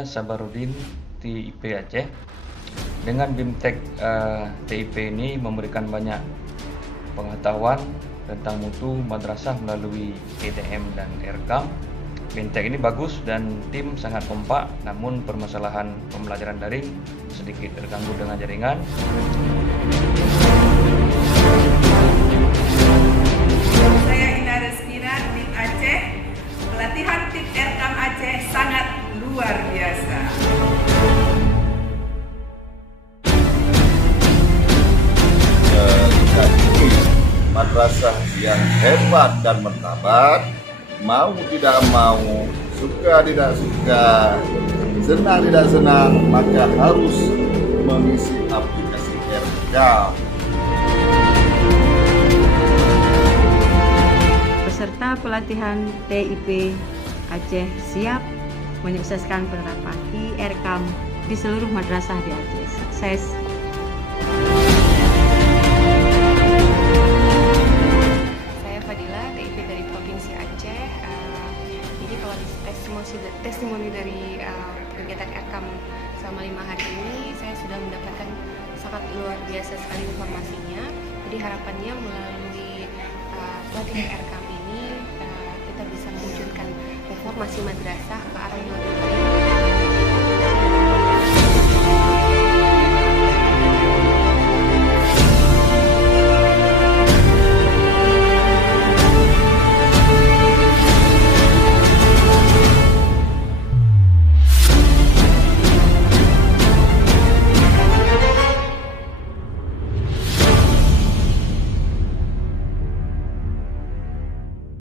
saya Sabarudin, TIP Aceh. Dengan BIMTEK TIP ini memberikan banyak pengetahuan tentang mutu madrasah melalui EDM dan Erekam. BIMTEK ini bagus dan tim sangat kompak, namun permasalahan pembelajaran daring sedikit terganggu dengan jaringan. Saya Indah Rizkina, tim Aceh. Pelatihan tim Erekam Aceh sangat luar biasa. Kita ini madrasah yang hebat dan martabat, mau tidak mau, suka tidak suka, senang tidak senang, maka harus mengisi aplikasi Erekam. Peserta pelatihan TIP Aceh siap menyukseskan penerapan Erekam di seluruh madrasah di Aceh. Sukses! Saya Fadila, TIP dari Provinsi Aceh. Jadi kalau di testimoni dari kegiatan Erekam selama 5 hari ini, saya sudah mendapatkan sangat luar biasa sekali informasinya. Jadi harapannya melalui pelatihan Erekam ini kita bisa mewujudkan reformasi madrasah ke arah yang lebih baik.